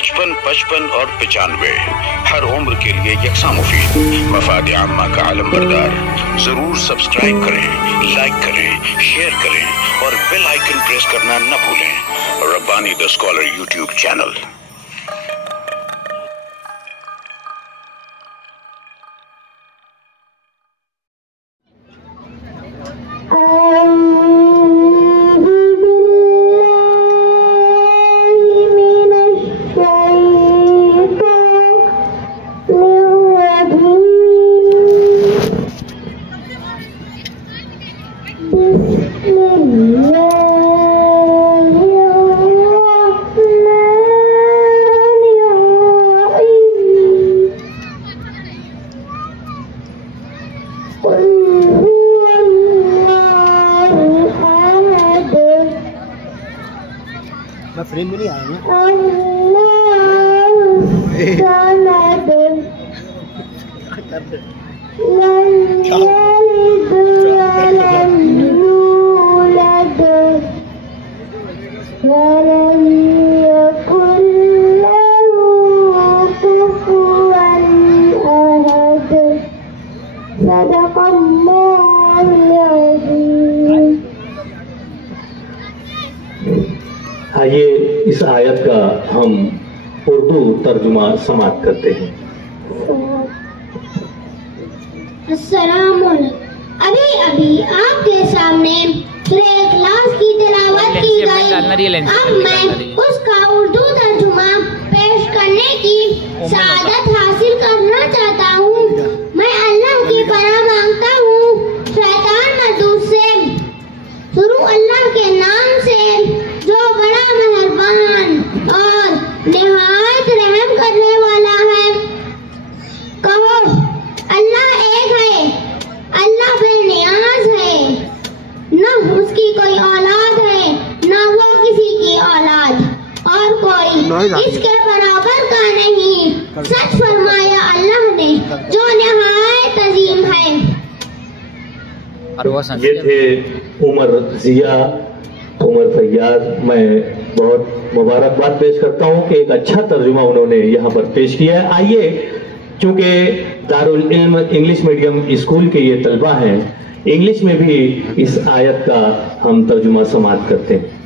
55, 55 اور 95 ہر عمر کے لیے یکساں مفید، مفاد عامہ کا علم بردار۔ ضرور سبسکرائب کریں، لائک کریں، شیئر کریں اور بیل آئیکن پریس کرنا نہ بھولیں۔ Rabbani the scholar YouTube channel. Frame میں نہیں آیا نا آئیے اس آیت کا ہم اردو ترجمہ سماعت کرتے ہیں۔ السلام علیکم۔ ابھی آپ کے سامنے سورہ اخلاص کی تلاوت کی گئی، اب میں اس کا اردو ترجمہ پیش کرنے کی سعادت حاصل کرنا چاہتا ہوں۔ میں اللہ کی پناہ مانگتا ہوں شیطان مردود سے۔ شروع اللہ کے نام سے جو بڑا مہربان اور نہایت رحم کرنے والا ہے۔ کہو اللہ ایک ہے، اللہ بے نیاز ہے، نہ اس کی کوئی اولاد ہے نہ وہ کسی کی اولاد، اور کوئی اس کے برابر کا نہیں۔ سچ فرمایا اللہ نے جو نہایت عظیم ہے۔ یہ تھے عمر ضیاء، عمر فیاض۔ میں بہت مبارکباد پیش کرتا ہوں کہ ایک اچھا ترجمہ انہوں نے یہاں پر پیش کیا ہے۔ آئیے، چونکہ دارالعلم انگلش میڈیم اسکول کے یہ طلبہ ہیں، انگلش میں بھی اس آیت کا ہم ترجمہ سماعت کرتے ہیں۔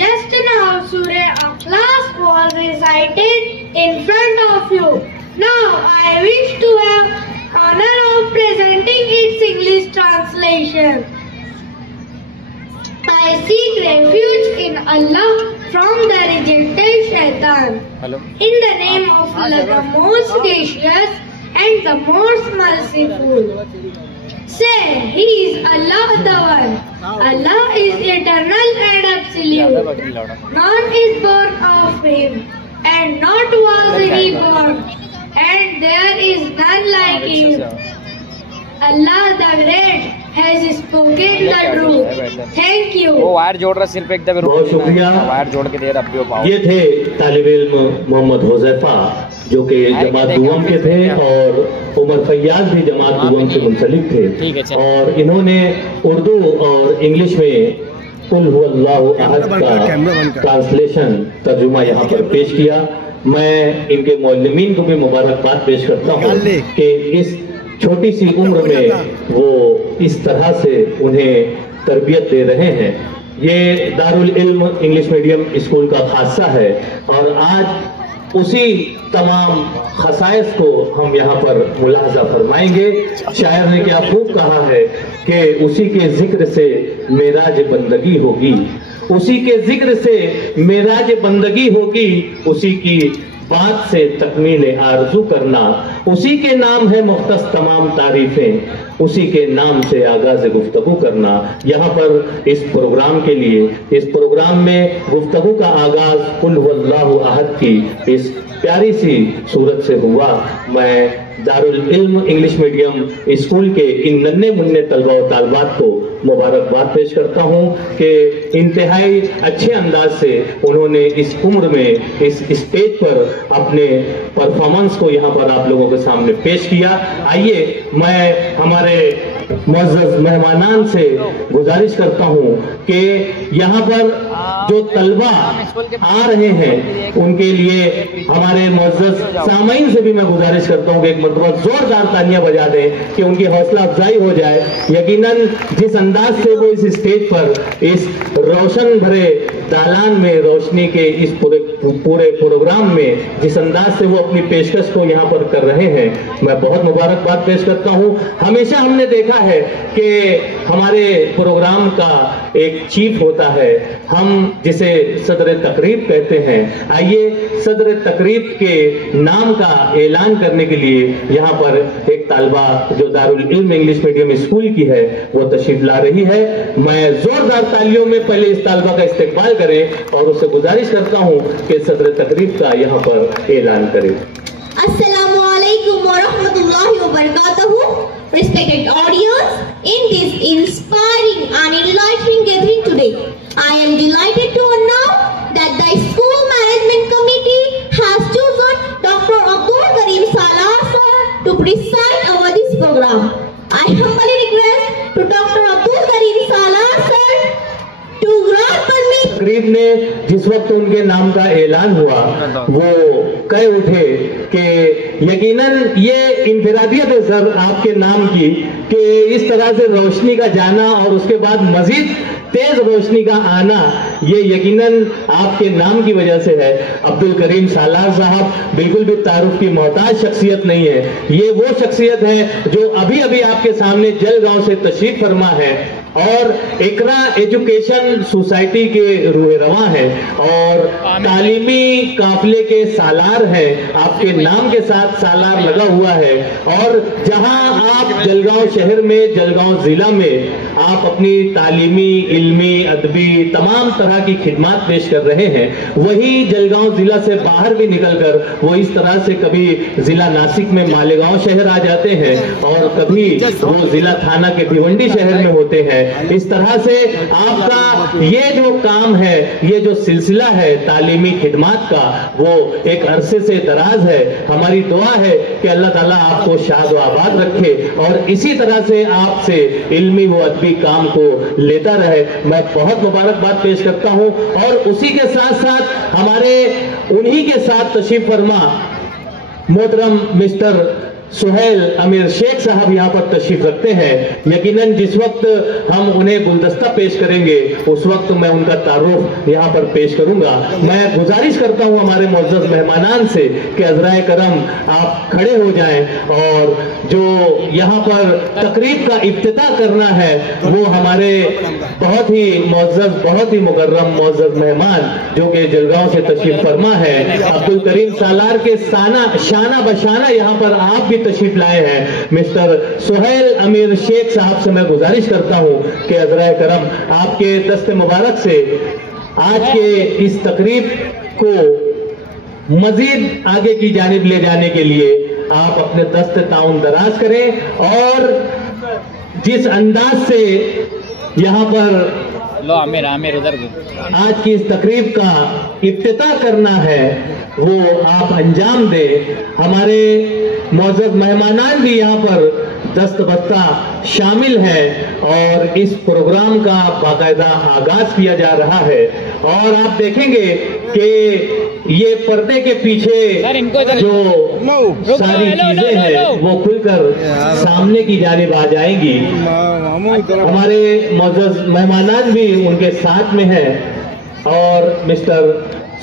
Just now Surah Ikhlas was recited in front of you. Now I wish to have honor of presenting its English translation. I seek refuge in Allah from the rejected shaitan. In the name of Allah, the most gracious and the most merciful. Say, He is Allah the One. Allah is eternal and absolute. None is born of Him, and not was He born, and there is none like Him. Allah the Great has spoken the truth. Thank you. وہ wire جوڑ رہا صرف ایک دفعہ، بہت شکریہ۔ Wire جوڑ کے دے رہا پاؤ۔ یہ تھے طالب علم محمد حذیفہ جو کہ جماعت دوم کے تھے، اور عمر فیاض بھی جماعت دوم سے منسلک تھے، اور انہوں نے اردو اور انگلش میں قل هو اللہ احد کا ٹرانسلیشن ترجمہ یہاں پر پیش کیا۔ میں ان کے معلمین کو بھی مبارکباد پیش کرتا ہوں کہ اس چھوٹی سی عمر میں وہ اس طرح سے انہیں تربیت دے رہے ہیں۔ یہ دارالعلم انگلش میڈیم اسکول کا خاصہ ہے، اور آج اسی تمام خصائص کو ہم یہاں پر ملاحظہ فرمائیں گے۔ شاعر نے کیا خوب کہا ہے کہ اسی کے ذکر سے معراج بندگی ہوگی، اسی کے ذکر سے معراج بندگی ہوگی، اسی کی بات سے تکمیل آرزو کرنا، اسی کے نام ہے مختص تمام تعریفیں، اسی کے نام سے آغاز گفتگو کرنا۔ یہاں پر اس پروگرام کے لیے، اس پروگرام میں گفتگو کا آغاز قل هو اللہ احد کی اس پیاری سی صورت سے ہوا۔ میں دارالعلم انگلش میڈیم اسکول کے ان ننھے منھے طلبہ و طالبات کو مبارکباد پیش کرتا ہوں کہ انتہائی اچھے انداز سے انہوں نے اس عمر میں اس اسٹیج پر اپنے پرفارمنس کو یہاں پر آپ لوگوں کے سامنے پیش کیا۔ آئیے میں ہمارے मुअज़्ज़ज़ मेहमानान से गुजारिश करता हूँ कि यहाँ पर जो तलबा आ रहे हैं उनके लिए हमारे मुअज़्ज़ज़ सामईन से भी मैं गुजारिश करता हूँ कि एक मरतबा जोरदार तालियां बजा दें कि उनकी हौसला अफजाई हो जाए। यकीनन जिस अंदाज से वो इस स्टेज पर इस रोशन भरे दालान में रोशनी के इस पूरे प्रोग्राम में जिस अंदाज से वो अपनी पेशकश को यहाँ पर कर रहे हैं, मैं बहुत मुबारकबाद पेश करता हूँ। हमेशा हमने देखा है कि हमारे प्रोग्राम का एक चीफ होता है, हम जिसे सदर तकरीब कहते हैं। आइए सदर तकरीब के नाम का ऐलान करने के लिए यहाँ पर एक तालिबा जो दारुल इल्म इंग्लिश मीडियम स्कूल की है वो तशरीफ ला रही है। मैं जोरदार तालियों में पहले इस तालिबा का इस्तकबाल करें और उससे गुजारिश करता हूँ कि सदर तकरीब का यहाँ पर ऐलान करें। Assalamu alaikum wa rahmatullahi wa barakatuhu. Respected audience, in this inspiring and enlightening gathering today, I am delighted to announce that the School Management Committee has chosen Dr. Abdul Karim Salar sir to preside over this program. I humbly request to Dr. Abdul Karim Salar sir to grant permission. तकरीब ने जिस वक्त उनके नाम का ऐलान हुआ वो कह उठे कि यकीनन ये इंफरादियत है सर आपके नाम की कि इस तरह से रोशनी का जाना और उसके बाद मजीद तेज रोशनी का आना ये यकीनन आपके नाम की वजह से है। अब्दुल करीम सालार साहब बिल्कुल भी तारुफ की मोहताज शख्सियत नहीं है, ये वो शख्सियत है जो अभी अभी आपके सामने जलगांव से तशरीफ फरमा है और इकरा एजुकेशन सोसाइटी के रूह रवा है और तालीमी काफिले के सालार हैं। आपके नाम के साथ सालार लगा हुआ है और जहां आप जलगांव शहर में, जलगांव जिला में आप अपनी तालीमी, इल्मी, अदबी तमाम तरह की खिदमत पेश कर रहे हैं, वही जलगांव जिला से बाहर भी निकलकर वो इस तरह से कभी जिला नासिक में मालेगांव शहर आ जाते हैं और कभी वो जिला थाना के भिवंडी शहर में होते हैं। इस तरह से आपका ये जो काम है, ये जो सिलसिला है तालीमी खिदमत का, वो एक अरसे से दराज है। हमारी दुआ है कि अल्लाह ताला आपको शाद व आबाद रखे और इसी तरह से आपसे इल्मी व अदबी काम को लेता रहे। मैं बहुत मुबारकबाद पेश करता हूं और उसी के साथ साथ हमारे उन्हीं के साथ तशरीफ फरमा मोहतरम मिस्टर सुहेल अमीर शेख साहब यहाँ पर तशरीफ रखते हैं। यकीनन जिस वक्त हम उन्हें गुलदस्ता पेश करेंगे उस वक्त मैं उनका तारुफ यहाँ पर पेश करूंगा। मैं गुजारिश करता हूँ हमारे मुअज़्ज़ज़ मेहमानान से कि अज़राए करम आप खड़े हो जाएं और जो यहाँ पर तकरीब का इफ्तिताह करना है वो हमारे बहुत ही मुअज़्ज़ज़, बहुत ही मुकर्रम मुअज़्ज़ज़ मेहमान जो कि जलगांव से तशरीफ फरमा है, अब्दुल करीम सालार के शाना बशाना यहाँ पर आप भी तशरीफ लाए हैं। मिस्टर सुहेल अमीर शेख साहब से मैं गुजारिश करता हूं कि अज़राए करम आपके दस्ते मुबारक से आज के इस तकरीब को मजीद आगे की जानिब ले जाने के लिए आप अपने दस्ते ताउन दराज करें और जिस अंदाज से यहाँ पर लो आमिर उधर आज की इस तकरीब का इफ्तिताह करना है वो आप अंजाम दे। हमारे मुअज़्ज़ज़ मेहमानान भी यहाँ पर दस्त बस्ता शामिल हैं और इस प्रोग्राम का बाकायदा आगाज किया जा रहा है और आप देखेंगे कि ये पर्दे के पीछे जो सारी चीजें हैं वो खुलकर सामने की जानिब आ जाएंगी। हमारे मुअज़्ज़ज़ मेहमानान भी उनके साथ में हैं और मिस्टर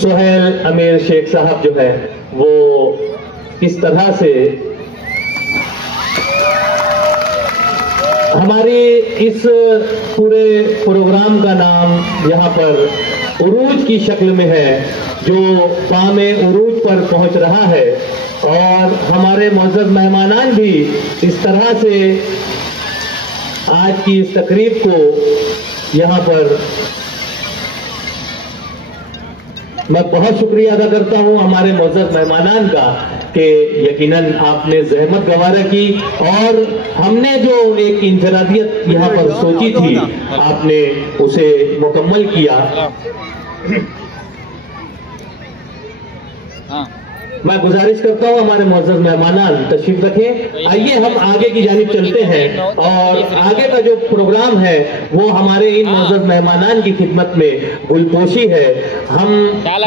सुहेल अमीर शेख साहब जो है वो इस तरह से हमारी इस पूरे प्रोग्राम का नाम यहाँ पर उरूज की शक्ल में है जो पामे उरूज पर पहुँच रहा है और हमारे मुअज़्ज़ज़ मेहमानान भी इस तरह से आज की इस तकरीब को यहाँ पर मैं बहुत शुक्रिया अदा करता हूं हमारे मुअज़्ज़ज़ मेहमानान का कि यकीनन आपने ज़हमत गवारा की और हमने जो एक इंफरादियत यहाँ पर सोची थी आपने उसे मुकम्मल किया। मैं गुजारिश करता हूँ हमारे मुअज़्ज़ज़ मेहमानान तशरीफ रखें। आइए हम आगे की जानिब चलते हैं और आगे का जो प्रोग्राम है वो हमारे इन मुअज़्ज़ज़ मेहमानान की खिदमत में गुलपोशी है। हम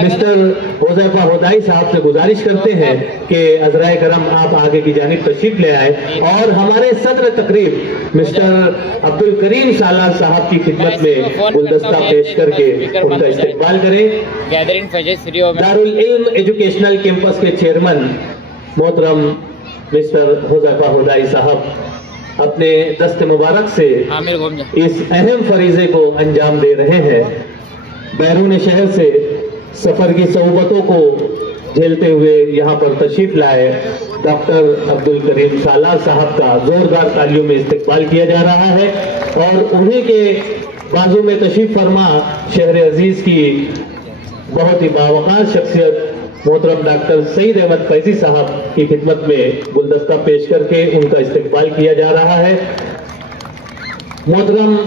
मिस्टर हुज़ैफा हुदैई साहब से गुजारिश करते हैं कि अज़राए करम आप आगे की जानिब तशरीफ ले आए और हमारे सदर तकरीब मिस्टर अब्दुल करीम सालार साहब की खिदमत में गुलदस्ता पेश करके उनका इस्तकबाल करें। दारुल इल्म एजुकेशनल कैंपस के चेयरमैन मोहतरम मिस्टर हुज़ैफा हुदैई साहब अपने दस्त मुबारक से इस अहम फरीज़े को अंजाम दे रहे हैं। बैरून शहर से सफर की सऊबतों को झेलते हुए यहाँ पर तशरीफ लाए डॉक्टर अब्दुल करीम सालार साहब का जोरदार तालियों में इस्तकबाल किया जा रहा है और उन्हीं के बाजू में तशरीफ फरमा शहर अजीज की बहुत ही बावकार शख्सियत मोहतरम डॉक्टर सईद अहमद फैजी साहब की खिदमत में गुलदस्ता पेश करके उनका इस्तकबाल किया जा रहा है। मोहतरम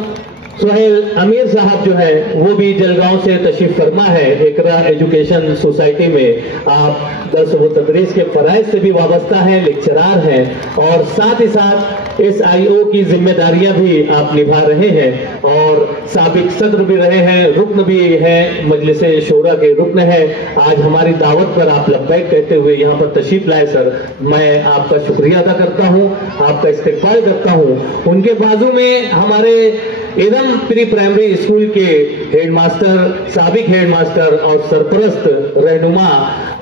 सुहेल अमीर साहब जो है वो भी जलगांव से तशरीफ फरमा है। इकरा एजुकेशन सोसाइटी में आप दर्स व तदरीस के फराइज से भी वाबस्ता हैं, लेक्चरार हैं और साथ ही साथ SIO की जिम्मेदारियां भी आप निभा रहे हैं और साबिक सदर भी रहे हैं, रुकन भी हैं, मजलिस शूरा के रुकन है। आज हमारी दावत पर आप लब्बैक कहते हुए यहाँ पर तशरीफ लाए सर, मैं आपका शुक्रिया अदा करता हूँ, आपका इस्तकबाल करता हूँ। उनके बाजू में हमारे इदम प्री प्राइमरी स्कूल के हेडमास्टर, साबिक हेडमास्टर और सरपरस्त रहनुमा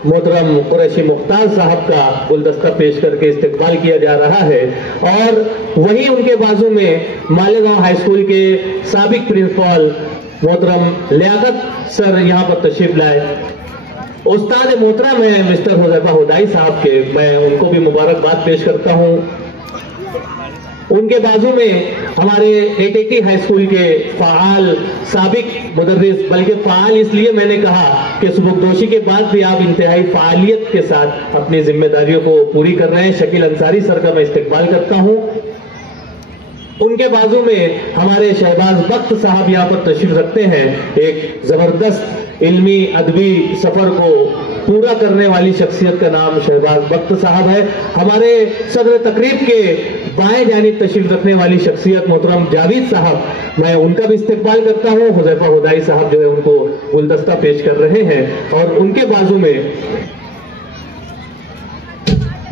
मोहतरम कुरैशी मुख्तार साहब का गुलदस्ता पेश करके इस्तकबाल किया जा रहा है और वहीं उनके बाजू में मालेगांव हाई स्कूल के साबिक प्रिंसिपल मोहतरम लियाकत सर यहाँ पर तशरीफ लाए। उस्ताद मोहतरम है मिस्टर हुज़ैफा हुदैई साहब के, मैं उनको भी मुबारकबाद पेश करता हूँ। उनके बाजू में हमारे ATT हाई स्कूल के फाल साबिक मुदर्रिस, बल्कि फाल इसलिए मैंने कहा कि सुबुकदोशी के बाद भी आप इंतहाई फालियत के साथ अपनी जिम्मेदारियों को पूरी कर रहे हैं। शकील अंसारी सर का मैं इस्तकबाल करता हूं। उनके बाजू में हमारे शहबाज बख्त साहब यहाँ पर तशरीफ रखते हैं। एक जबरदस्त इल्मी अदबी सफर को पूरा करने वाली शख्सियत का नाम शहबाज बख्त साहब है। हमारे सदर तकरीब के बाएं जानिब तशरीफ रखने वाली शख्सियत मोहतरम जावेद साहब, मैं उनका भी इस्तकबाल करता हूँ। हुज़ैफा हुदैई साहब जो है उनको गुलदस्ता पेश कर रहे हैं और उनके बाजू में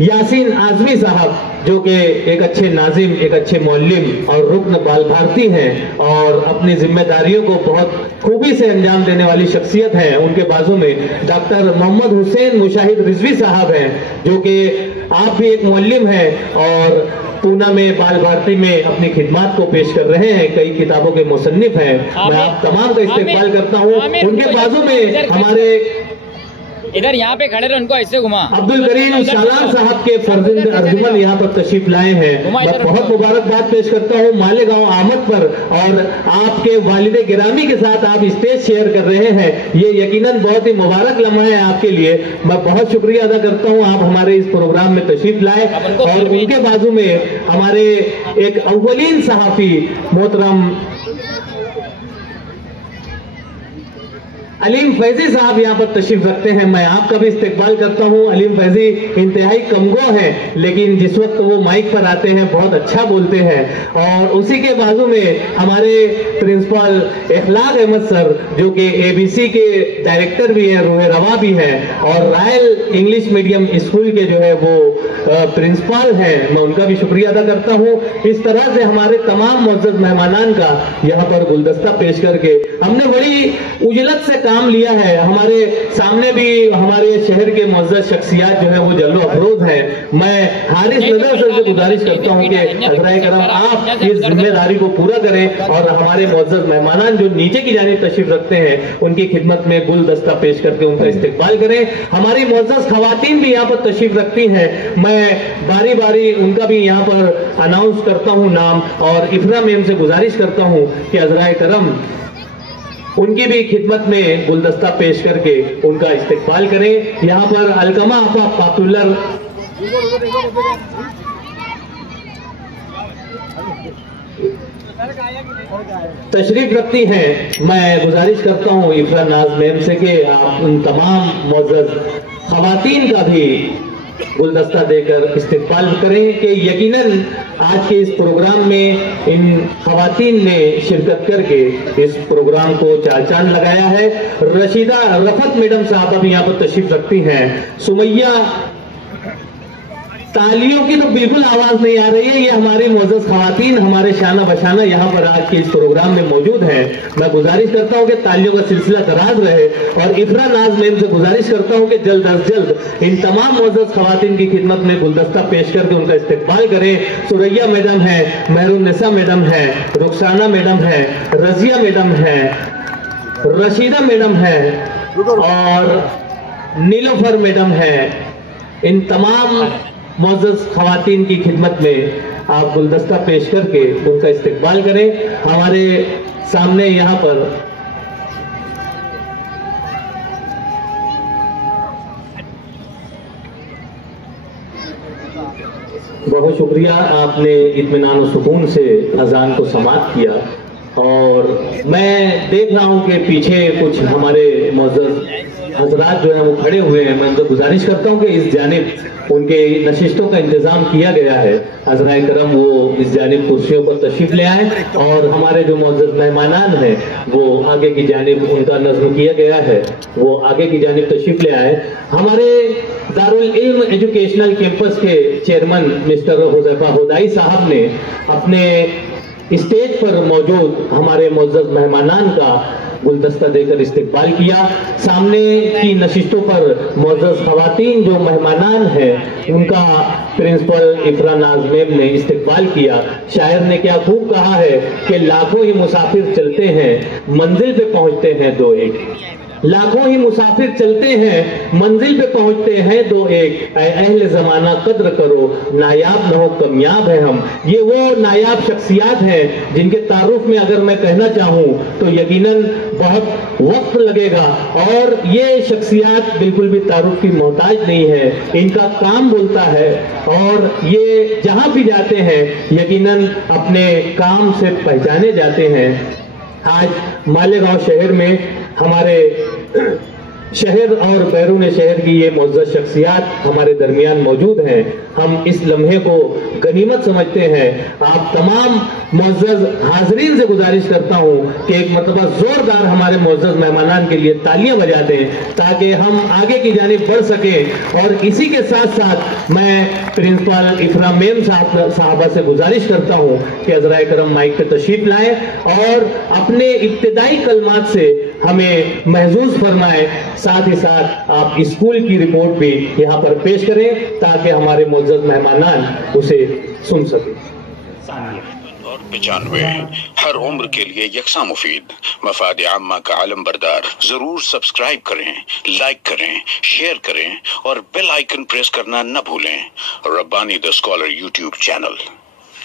यासीन आजमी साहब जो कि एक अच्छे नाजिम, एक अच्छे मौल्लिम और रुकन बाल भारती हैं और अपनी जिम्मेदारियों को बहुत खूबी से अंजाम देने वाली शख्सियत हैं। उनके बाजू में डॉक्टर मोहम्मद हुसैन मुशाहिद रिजवी साहब हैं जो कि आप भी एक मौल्लिम हैं और पूना में बाल भारती में अपनी खिदमात को पेश कर रहे हैं, कई किताबों के मुसन्निफ हैं। मैं आप तमाम का इस्तकबाल करता हूँ। उनके बाजू में हमारे इधर यहाँ पे खड़े रहे, उनको ऐसे घुमा। अब्दुल करीम सालार साहब के फर्जंद अर्जुमन यहाँ पर तशरीफ लाए हैं। मैं बहुत मुबारकबाद पेश करता हूँ मालेगांव आमद पर और आपके वालिद गिरामी के साथ आप स्टेज शेयर कर रहे हैं, ये यकीनन बहुत ही मुबारक लम्हा है आपके लिए। मैं बहुत शुक्रिया अदा करता हूँ आप हमारे इस प्रोग्राम में तशरीफ लाए। और उनके बाजू में हमारे एक अव्वलीन सहाफी मोहतरम अलीम फैजी साहब यहाँ पर तशरीफ रखते हैं, मैं आपका भी इस्तकबाल करता हूँ। अलीम फैजी इंतहाई कमगो हैं लेकिन जिस वक्त वो माइक पर आते हैं बहुत अच्छा बोलते हैं। और उसी के बाजू में हमारे प्रिंसिपल इखलाक अहमद सर जो कि ABC के डायरेक्टर भी हैं, रूह रवा भी हैं और रॉयल इंग्लिश मीडियम स्कूल के जो है वो प्रिंसिपल हैं, मैं उनका भी शुक्रिया अदा करता हूँ। इस तरह से हमारे तमाम मुअज़्ज़ज़ मेहमानान का यहाँ पर गुलदस्ता पेश करके हमने बड़ी उजलत से काम लिया है। हमारे सामने भी हमारे शहर के मुअज़्ज़ज़ शख्सियात जो है वो जल्लो अफरोज हैं। मैं हारिस नजर सर से गुजारिश करता हूँ कि अज़राए करम आप इस जिम्मेदारी को पूरा करें और हमारे मुअज़्ज़ज़ मेहमानान जो नीचे की जानिब तशरीफ रखते हैं उनकी खिदमत में गुलदस्ता पेश करके उनका इस्तकबाल करें। हमारी मुअज़्ज़ज़ खवातीन भी यहाँ पर तशरीफ रखती हैं, मैं बारी बारी उनका भी यहाँ पर अनाउंस करता हूँ नाम और इफ्रा मैम से गुजारिश करता हूँ कि अज़राए करम उनकी भी खिदमत में गुलदस्ता पेश करके उनका इस्तकबाल करें। यहाँ पर अलकमा आपा पॉपुलर तशरीफ रखती हैं, मैं गुजारिश करता हूं इफ्रा नाज मैम से कि आप उन तमाम मुअज़्ज़ज़ ख़वातीन का भी गुलदस्ता देकर इस्तकबाल करें कि यकीनन आज के इस प्रोग्राम में इन ख़वातीन ने शिरकत करके इस प्रोग्राम को चार चांद लगाया है। रशीदा रफत मैडम साहब भी यहाँ पर तशरीफ रखती हैं। सुमैया, तालियों की तो बिल्कुल आवाज नहीं आ रही है। ये हमारी मुअज़्ज़ज़ ख़वातीन हमारे शाना बशाना यहाँ पर आज के इस प्रोग्राम में मौजूद हैं। मैं गुजारिश करता हूँ कि तालियों का सिलसिला दराज रहे और इफ्रा नाज मैम से गुजारिश करता हूँ कि जल्द अज जल्द इन तमाम मुअज़्ज़ज़ ख़वातीन की खिदमत में गुलदस्ता पेश करके उनका इस्तकबाल करें। सुरैया मैडम है, महरुन्निसा मैडम है, रुखसाना मैडम है, रजिया मैडम है, रशीदा मैडम है और नीलोफर मैडम है। इन तमाम मुअज़्ज़ज़ ख़वातीन की खिदमत में आप गुलदस्ता पेश करके उनका इस्तकबाल करें। हमारे सामने यहाँ पर बहुत शुक्रिया, आपने इत्मीनान और सुकून से अजान को समाअत किया। और मैं देख रहा हूँ कि पीछे कुछ हमारे मुअज़्ज़ज़ हज़रात जो हैं वो खड़े हुए हैं। मैं उनसे गुजारिश करता हूँ कि इस जानिब उनके नशिस्तों का इंतजाम किया गया है। हज़राए करम वो इस जानिब कुर्सियों पर तशरीफ ले आए और हमारे जो मुअज़्ज़ज़ मेहमानान हैं वो आगे की जानिब, उनका नज़्म किया गया है, वो आगे की जानिब तशरीफ ले आए। हमारे दारुल इल्म एजुकेशनल कैंपस के चेयरमैन मिस्टर हुज़ैफा हुदाई साहब ने अपने स्टेज पर मौजूद हमारे मुअज़्ज़ज़ मेहमानान का गुलदस्ता देकर इस्तकबाल किया। सामने की नशिस्तों पर मुअज़्ज़ज़ ख़वातीन जो मेहमानान हैं उनका प्रिंसिपल इफ्रा नाज मैम ने इस्तकबाल किया। शायर ने क्या खूब कहा है कि लाखों ही मुसाफिर चलते हैं, मंजिल पे पहुंचते हैं दो एक। लाखों ही मुसाफिर चलते हैं, मंजिल पे पहुंचते हैं दो एक। ऐ अहले ज़माना कद्र करो, नायाब न हो कमियाब है हम। ये वो नायाब शख्सियात हैं जिनके तारुफ में अगर मैं कहना चाहूँ तो यकीनन बहुत वक्त लगेगा और ये शख्सियात बिल्कुल भी तारुफ की मोहताज नहीं है। इनका काम बोलता है और ये जहाँ भी जाते हैं यकीनन अपने काम से पहचाने जाते हैं। आज मालेगांव शहर में हमारे शहर और बैरून शहर की ये मुअज़्ज़ज़ शख्सियात हमारे दरमियान मौजूद हैं। हम इस लम्हे को गनीमत समझते हैं। आप तमाम मुअज़्ज़ज़ हाज़रीन से गुजारिश करता हूँ कि एक मरतबा जोरदार हमारे मुअज़्ज़ज़ मेहमानान के लिए तालियां बजा दें ताकि हम आगे की जानिब बढ़ सकें। और इसी के साथ साथ मैं प्रिंसिपल इफ्रा मैम साहबा से गुजारिश करता हूँ कि हज़राए करम माइक पे तशरीफ लाएं और अपने इब्तिदाई कलमात से हमें महजूज फरमाएं। साथ ही साथ आप स्कूल की रिपोर्ट भी यहाँ पर पेश करें ताकि हमारे मुअज़्ज़ज़ मेहमानान उसे सुन सकें। और 95 हर उम्र के लिए यकसा मुफीद, मफाद आम्मा का आलम बरदार। जरूर सब्सक्राइब करें, लाइक करें, शेयर करें और बेल आइकन प्रेस करना न भूलें। Rabbani the scholar YouTube channel.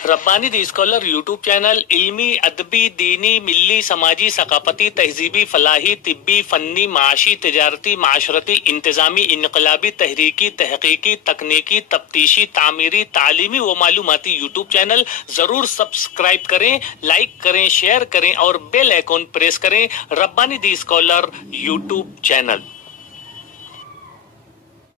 Rabbani the scholar YouTube channel इल्मी, अदबी, दीनी, मिल्ली, समाजी, सकाफती, तहजीबी, फलाही, तिब्बी, फन्नी, माशी, तिजारती, माशरती, इंतजामी, इनकलाबी, तहरीकी, तहकीकी, तकनीकी, तफ्तीशी, तामीरी, तालीमी व मालूमाती यूट्यूब चैनल जरूर सब्सक्राइब करें, लाइक करें, शेयर करें और बेल आइकन प्रेस करें। Rabbani the scholar YouTube channel.